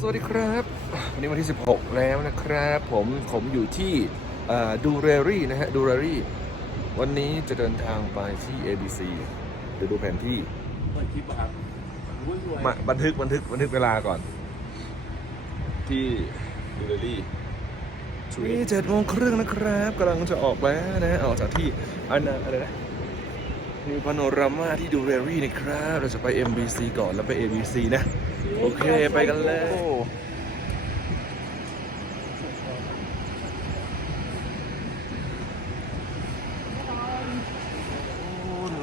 สวัสดีครับ วันนี้วันที่ 16 แล้วนะครับ ผมผมอยู่ที่ดูเรรี่นะฮะดูเรรี่ วันนี้จะเดินทางไปที่ ABC เดี๋ยวดูแผนที่เปิดคลิปอะครับอุ้ยรวยมาบันทึกบันทึกบันทึกเวลาก่อน ที่ดูเรรี่นี่เจ็ดโมงครึ่งนะครับกำลังจะออกแล้วนะฮะออกจากที่อันนะอะไรนะ นิวพานรามาที่ดูเรรี่นะครับ เราจะไป MBC ก่อนแล้วไป ABC นะ โอเคไปกันแล้ว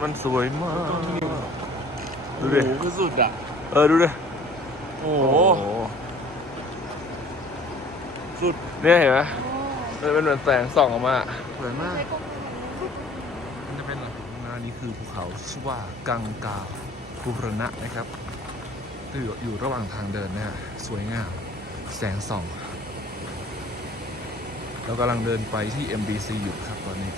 มันสวยมาก ดูดิคือสุดอะ เออ ดูดิ โอ้โห สุด เนี่ยเห็นไหมมันเป็นเหมือนแสงส่องออกมาสวยมาก มันจะเป็นงานนี้ คือภูเขาชื่อว่ากังกาบุรณะนะครับอยู่อยู่ระหว่างทางเดินเนี่ยสวยงามแสงส่อง เรากำลังเดินไปที่ MBC อยู่ครับตอนนี้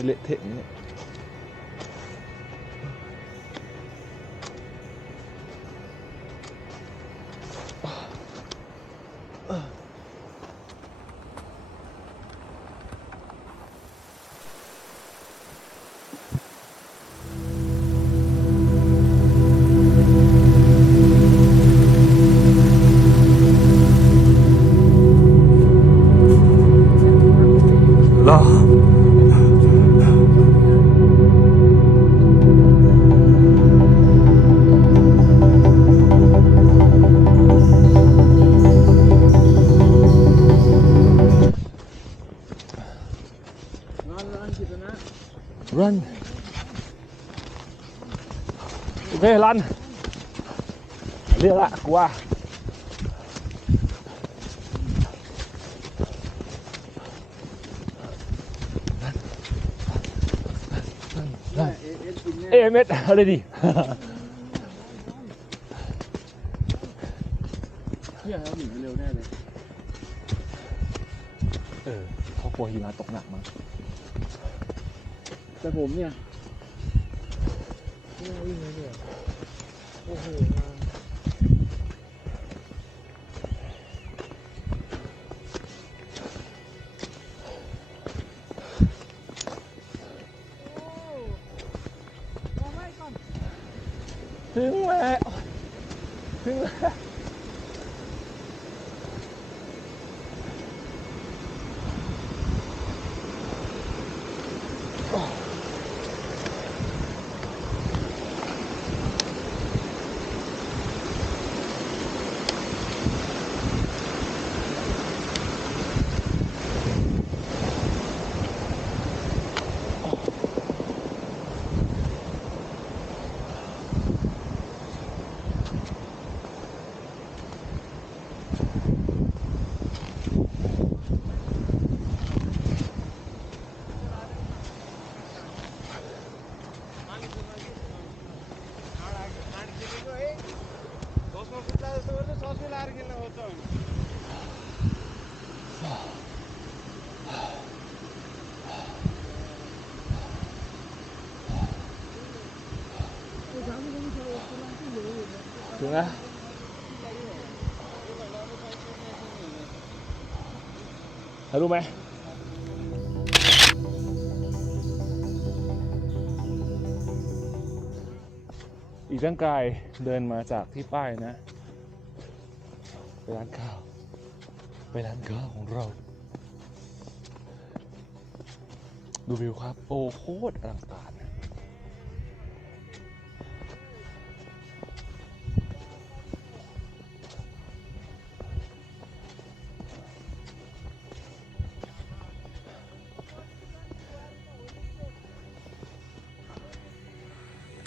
ไม่เล run โอเค run เรียกละกลัวได้เอเอสกินแน่เอเมสอะไรดิเที่ยแล้วหนีเร็วแน่เลย เออเขากลัวหิมะตกหนักมั้ง แต่ผมเนี่ยไม่วิ่งเลยเนี่ยโอ้โหถึงแล้วถึงแล้วถึ งแล้วรู้ไหมอีกตั้งไกลเดินมาจากที่ป้ายนะไปร้านข้าวไปร้านข้าวของเรา ดูวิวครับ โอ้โคตรอลังการ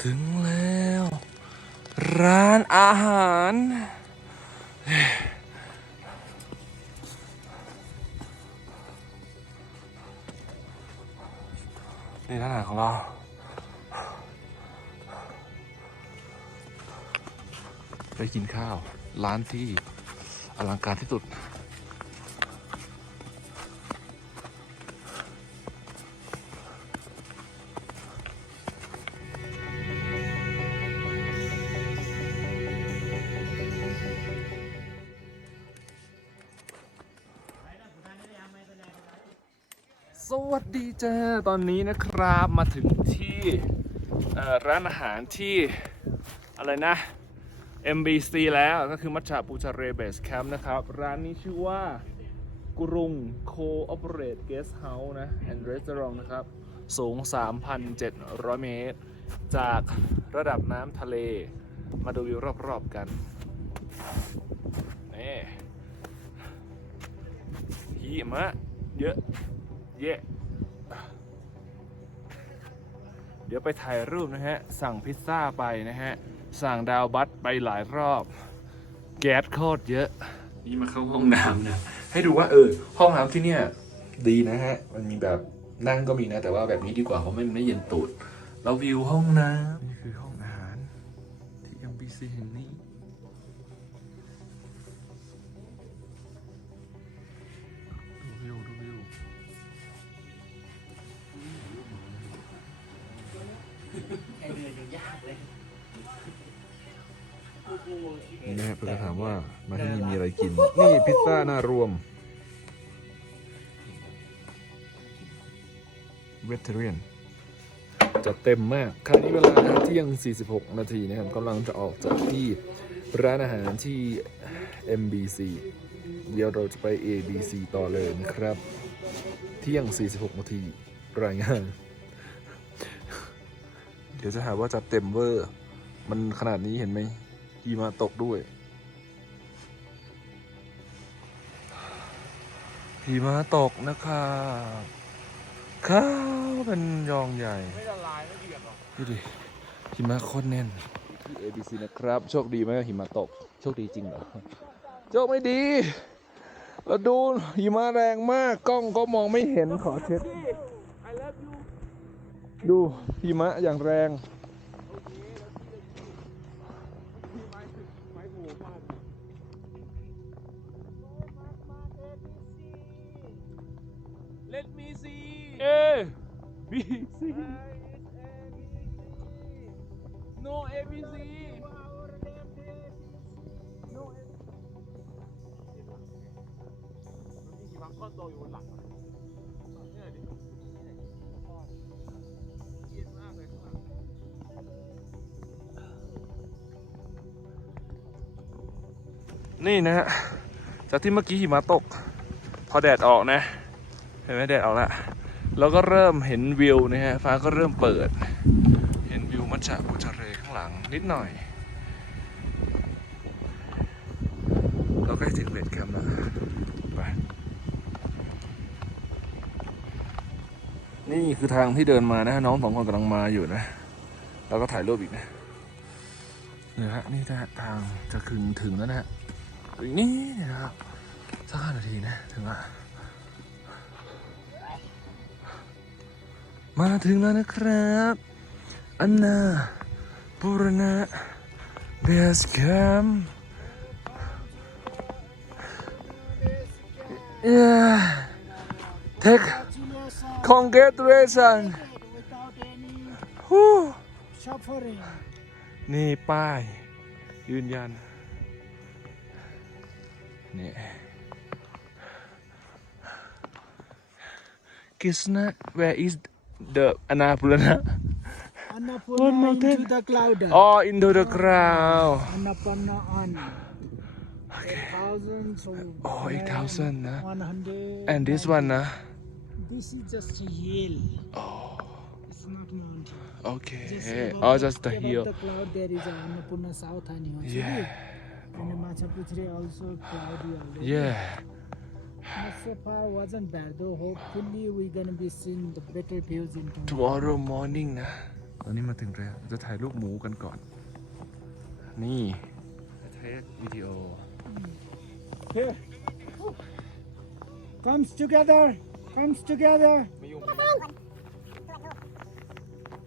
ถึงแล้ว ร้านอาหาร นี่ร้านอาหารของเราไปกินข้าว ร้านที่อลังการที่สุด จ้าตอนนี้นะครับมาถึงที่ร้านอาหารที่อะไรนะ MBC แล้วก็คือมัชชาปูชาเรเบสแคมป์นะครับ ร้านนี้ชื่อว่ากรุง Co-operate Guest House นะ and Restaurant นะครับ สูง 3,700 เมตร จากระดับน้ำทะเล มาดูวิวรอบๆกัน นี่หิมะเยอะ เย่เดี๋ยวไปถ่ายรูปนะฮะ สั่งพิซซ่าไปนะฮะ สั่งดาวบัตไปหลายรอบ แก๊สโคตรเยอะ นี่มาเข้าห้องน้ำนะ ให้ดูว่าเออ ห้องน้ำที่เนี่ย ดีนะฮะ มันมีแบบนั่งก็มีนะ แต่ว่าแบบนี้ดีกว่าเพราะไม่ไม่เย็นตูด เราวิวห้องน้ำนี่คือห้องอาหารที่ MBC แห่งนี้ นี่นะฮะเพื่อนถามว่ามาที่นี่มีอะไรกิน นี่พิซซ่าหน้ารวมเวทเทเรียนจะเต็มมากคราวนี้เวลาเที่ยง 46 นาทีนะครับกำลังจะออกจากที่ร้านอาหารที่ MBC เดี๋ยวเราจะไป ABC ต่อเลยนะครับ เที่ยง 46 นาทีรายงานเดี๋ยวจะหาว่าจัดเต็มเวอร์ มันขนาดนี้เห็นไหมหิมะตกด้วยหิมะตกนะครับข้าวเป็นยองใหญ่ ไม่ละลายไม่เดือดหรอกดูดิหิมะโคตรแน่นที่ ABC นะครับ โชคดีไหมหิมะตก โชคดีจริงเหรอ โชคไม่ดี เราดูหิมะแรงมาก กล้องก็มองไม่เห็นขอเช็ด I love you ดูหิมะอย่างแรงไม้โหมาก Let me see A B C No ABC No มันมีหิมะก้อนโตอยู่บนหลัง นี่นะฮะจากที่เมื่อกี้หิมะตก พอแดดออกนะ เห็นไหมแดดออกแล้วแล้วก็เริ่มเห็นวิวนะฮะฟ้าก็เริ่มเปิด เห็นวิวมัจฉะปูชเรข้างหลังนิดหน่อย เราใกล้ถึงเบสแคมป์แล้วไปนี่คือทางที่เดินมานะน้องสองคนกำลังมาอยู่นะแล้วก็ถ่ายรูปอีกนะเนี่ยฮะนี่นะฮะทางจะถึงถึงแล้วนะฮะ อีกนี่นะครับสักห้านาทีนะถึงละมาถึงแล้วนะครับ อันนาบูรณะเบสแคมป์ yeah take Congratulation นี่ป้าย ยืนยัน Yeah. Krishna, where is the Annapurna? Annapurna what into the cloud. Oh, into the Cloud. Annapurna on. Okay. 8,000. Oh, 8,000. Uh. And this one? Uh? This is just a hill. Oh. It's not mountain. Okay. Just oh, just a hill. The cloud, there is Annapurna South and Yeah. And the Machu Picchu also cloudy already. Yeah. But so far wasn't bad though. Hopefully we're gonna be seeing the better views in tomorrow. tomorrow morning นะ ตอนนี้มาถึงแล้วจะถ่ายรูปหมูกันก่อน นี่เทควิดีโอ hmm. Here. Comes together. Comes together.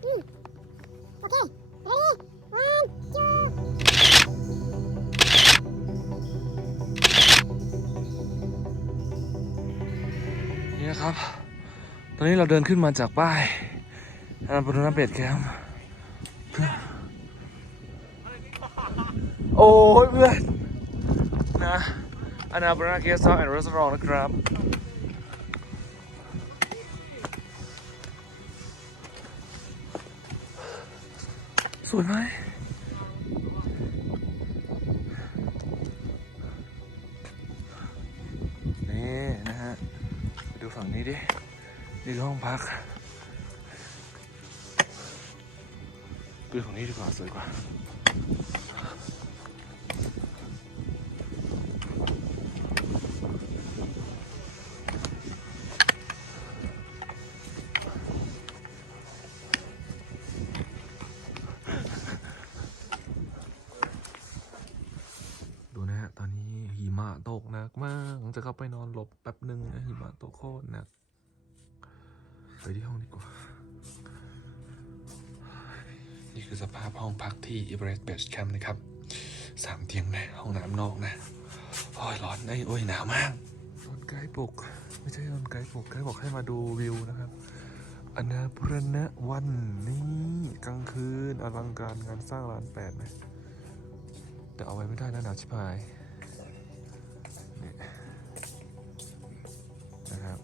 Hmm. Okay. Ready? One, two. นะครับ ตอนนี้เราเดินขึ้นมาจากป้ายอันนั้นเป็นเบดแคมป์เพื่อโอ้ยเพื่อนนะอันนาบราเกสซอแอนด์รีสอร์ทนะครับ สวยไหม ฝั่งนี้ดินี่ห้องพักไปดูฝั่งนี้ดีกว่าสวยกว่า กหนักมากจะเข้าไปนอนหลบแป๊บหนึ่งนะหิมะตกโคตรหนักไปที่ห้องดีกว่า นี่คือสภาพห้องพักที่ Everest Base Camp นะครับสามเตียงนะ ห้องน้ำนอกนะโอ้ยร้อนไอ้โอ้ยหนาวมากโดนไกด์ปลุกไม่ใช่โดนไกด์ปลุกไกด์บอกให้มาดูวิวนะครับอนาพรณะวันนี่กลางคืนอลังการงานสร้างลานแปดนะ แต่เอาไว้ไม่ได้นะหนาวชิบหาย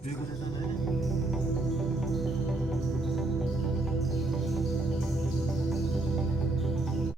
นี่นะครับ